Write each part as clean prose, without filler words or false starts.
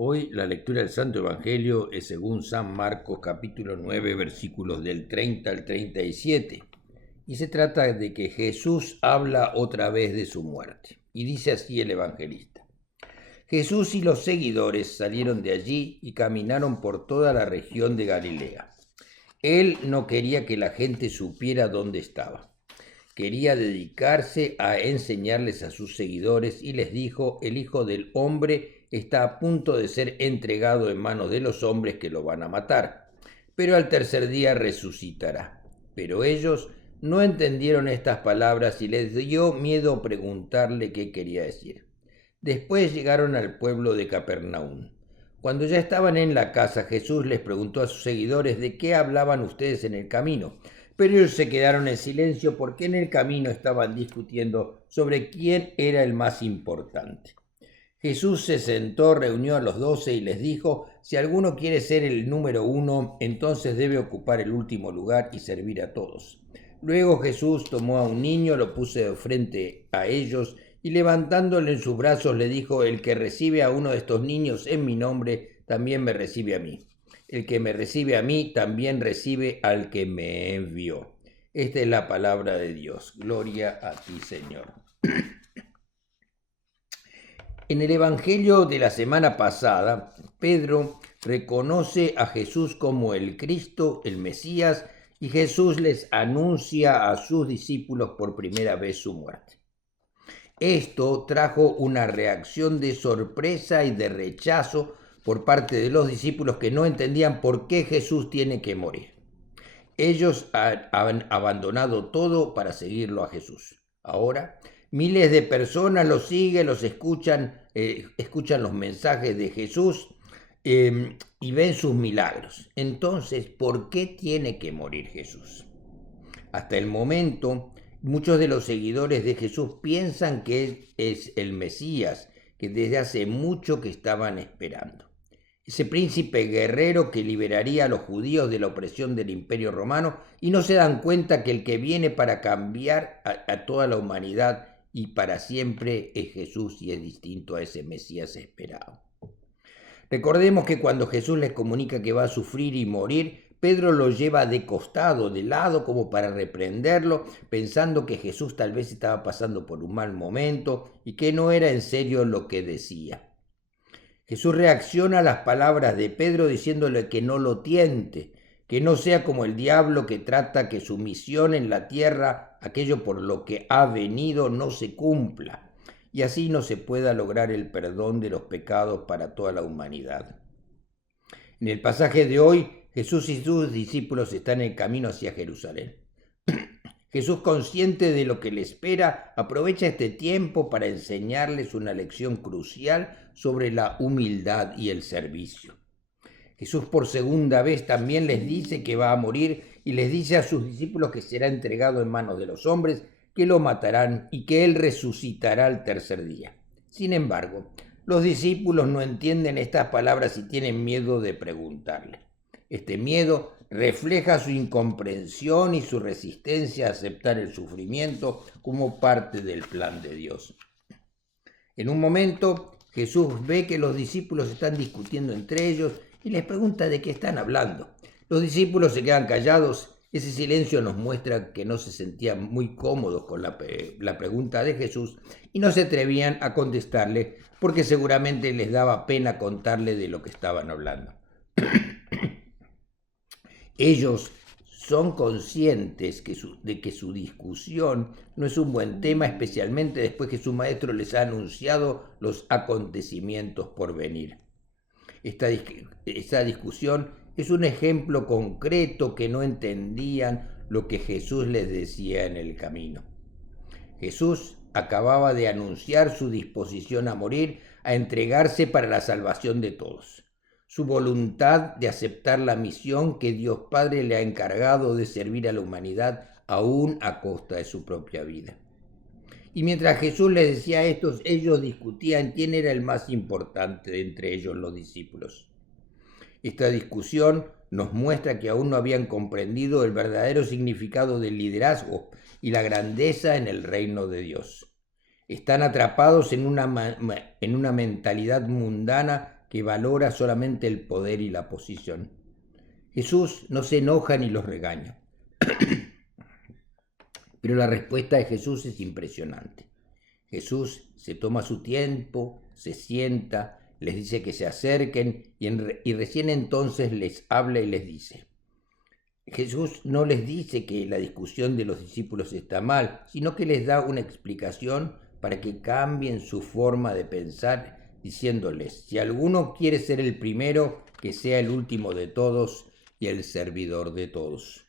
Hoy la lectura del Santo Evangelio es según San Marcos capítulo 9 versículos del 30 al 37 y se trata de que Jesús habla otra vez de su muerte y dice así el evangelista. Jesús y los seguidores salieron de allí y caminaron por toda la región de Galilea. Él no quería que la gente supiera dónde estaba. Quería dedicarse a enseñarles a sus seguidores y les dijo: el Hijo del Hombre está a punto de ser entregado en manos de los hombres que lo van a matar, pero al tercer día resucitará. Pero ellos no entendieron estas palabras y les dio miedo preguntarle qué quería decir. Después llegaron al pueblo de Capernaum. Cuando ya estaban en la casa, Jesús les preguntó a sus seguidores: ¿de qué hablaban ustedes en el camino? Pero ellos se quedaron en silencio porque en el camino estaban discutiendo sobre quién era el más importante. Jesús se sentó, reunió a los 12 y les dijo: si alguno quiere ser el número 1, entonces debe ocupar el último lugar y servir a todos. Luego Jesús tomó a un niño, lo puso frente a ellos y levantándolo en sus brazos le dijo: el que recibe a uno de estos niños en mi nombre, también me recibe a mí. El que me recibe a mí, también recibe al que me envió. Esta es la palabra de Dios. Gloria a ti, Señor. En el Evangelio de la semana pasada, Pedro reconoce a Jesús como el Cristo, el Mesías, y Jesús les anuncia a sus discípulos por primera vez su muerte. Esto trajo una reacción de sorpresa y de rechazo por parte de los discípulos que no entendían por qué Jesús tiene que morir. Ellos han abandonado todo para seguirlo a Jesús. Ahora, miles de personas lo siguen, los escuchan los mensajes de Jesús y ven sus milagros. Entonces, ¿por qué tiene que morir Jesús? Hasta el momento, muchos de los seguidores de Jesús piensan que Él es el Mesías, que desde hace mucho que estaban esperando. Ese príncipe guerrero que liberaría a los judíos de la opresión del Imperio Romano, y no se dan cuenta que el que viene para cambiar a toda la humanidad y para siempre es Jesús y es distinto a ese Mesías esperado. Recordemos que cuando Jesús les comunica que va a sufrir y morir, Pedro lo lleva de costado, de lado, como para reprenderlo, pensando que Jesús tal vez estaba pasando por un mal momento y que no era en serio lo que decía. Jesús reacciona a las palabras de Pedro diciéndole que no lo tiente, que no sea como el diablo que trata que su misión en la tierra, aquello por lo que ha venido, no se cumpla, y así no se pueda lograr el perdón de los pecados para toda la humanidad. En el pasaje de hoy, Jesús y sus discípulos están en camino hacia Jerusalén. Jesús, consciente de lo que le espera, aprovecha este tiempo para enseñarles una lección crucial sobre la humildad y el servicio. Jesús por segunda vez también les dice que va a morir y les dice a sus discípulos que será entregado en manos de los hombres, que lo matarán y que Él resucitará al tercer día. Sin embargo, los discípulos no entienden estas palabras y tienen miedo de preguntarle. Este miedo refleja su incomprensión y su resistencia a aceptar el sufrimiento como parte del plan de Dios. En un momento, Jesús ve que los discípulos están discutiendo entre ellos y les pregunta de qué están hablando. Los discípulos se quedan callados. Ese silencio nos muestra que no se sentían muy cómodos con la pregunta de Jesús y no se atrevían a contestarle porque seguramente les daba pena contarle de lo que estaban hablando. Ellos son conscientes de que su discusión no es un buen tema, especialmente después que su maestro les ha anunciado los acontecimientos por venir. Esta discusión es un ejemplo concreto que no entendían lo que Jesús les decía en el camino. Jesús acababa de anunciar su disposición a morir, a entregarse para la salvación de todos. Su voluntad de aceptar la misión que Dios Padre le ha encargado de servir a la humanidad aún a costa de su propia vida. Y mientras Jesús les decía esto, ellos discutían quién era el más importante de entre ellos, los discípulos. Esta discusión nos muestra que aún no habían comprendido el verdadero significado del liderazgo y la grandeza en el reino de Dios. Están atrapados en una mentalidad mundana que valora solamente el poder y la posición. Jesús no se enoja ni los regaña. Pero la respuesta de Jesús es impresionante. Jesús se toma su tiempo, se sienta, les dice que se acerquen y recién entonces les habla y les dice. Jesús no les dice que la discusión de los discípulos está mal, sino que les da una explicación para que cambien su forma de pensar, diciéndoles, si alguno quiere ser el primero, que sea el último de todos y el servidor de todos.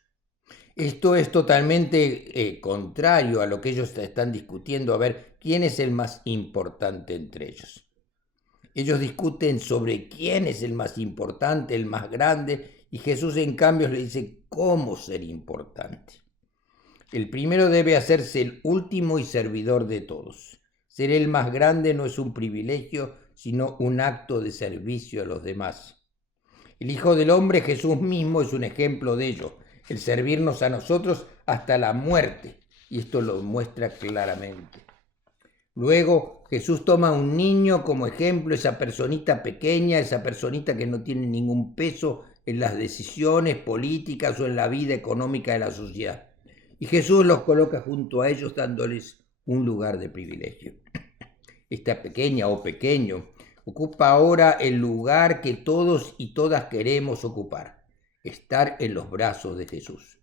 Esto es totalmente contrario a lo que ellos están discutiendo, a ver quién es el más importante entre ellos. Ellos discuten sobre quién es el más importante, el más grande, y Jesús en cambio les dice cómo ser importante. El primero debe hacerse el último y servidor de todos. Ser el más grande no es un privilegio, sino un acto de servicio a los demás. El Hijo del Hombre, Jesús mismo, es un ejemplo de ello, el servirnos a nosotros hasta la muerte, y esto lo muestra claramente. Luego Jesús toma a un niño como ejemplo, esa personita pequeña, esa personita que no tiene ningún peso en las decisiones políticas o en la vida económica de la sociedad. Y Jesús los coloca junto a ellos dándoles un lugar de privilegio. Esta pequeña o pequeño ocupa ahora el lugar que todos y todas queremos ocupar, estar en los brazos de Jesús.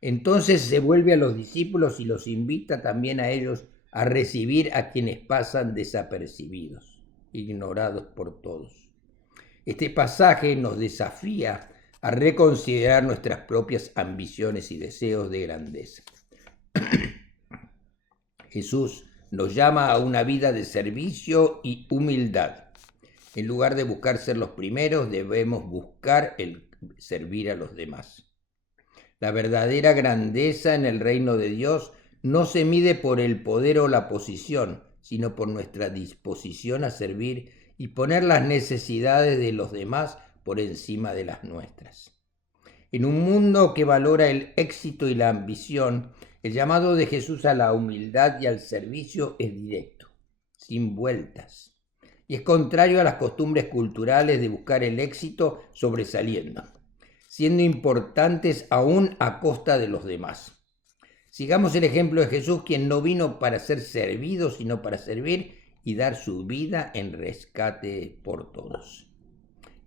Entonces se vuelve a los discípulos y los invita también a ellos a recibir a quienes pasan desapercibidos, ignorados por todos. Este pasaje nos desafía a reconsiderar nuestras propias ambiciones y deseos de grandeza. Jesús nos llama a una vida de servicio y humildad. En lugar de buscar ser los primeros, debemos buscar el servir a los demás. La verdadera grandeza en el reino de Dios no se mide por el poder o la posición, sino por nuestra disposición a servir y poner las necesidades de los demás por encima de las nuestras. En un mundo que valora el éxito y la ambición, el llamado de Jesús a la humildad y al servicio es directo, sin vueltas, y es contrario a las costumbres culturales de buscar el éxito sobresaliendo, siendo importantes aún a costa de los demás. Sigamos el ejemplo de Jesús, quien no vino para ser servido, sino para servir y dar su vida en rescate por todos.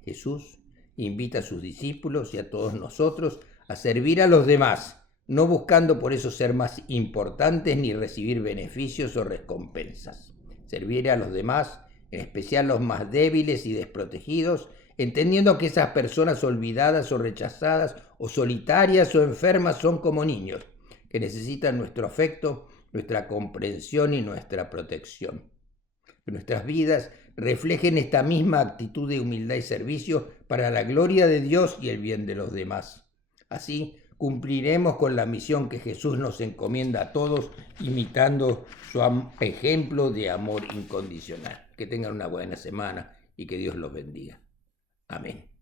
Jesús invita a sus discípulos y a todos nosotros a servir a los demás, no buscando por eso ser más importantes ni recibir beneficios o recompensas. Servir a los demás, en especial los más débiles y desprotegidos, entendiendo que esas personas olvidadas o rechazadas o solitarias o enfermas son como niños, que necesitan nuestro afecto, nuestra comprensión y nuestra protección. Que nuestras vidas reflejen esta misma actitud de humildad y servicio para la gloria de Dios y el bien de los demás. Así cumpliremos con la misión que Jesús nos encomienda a todos, imitando su ejemplo de amor incondicional. Que tengan una buena semana y que Dios los bendiga. Amén.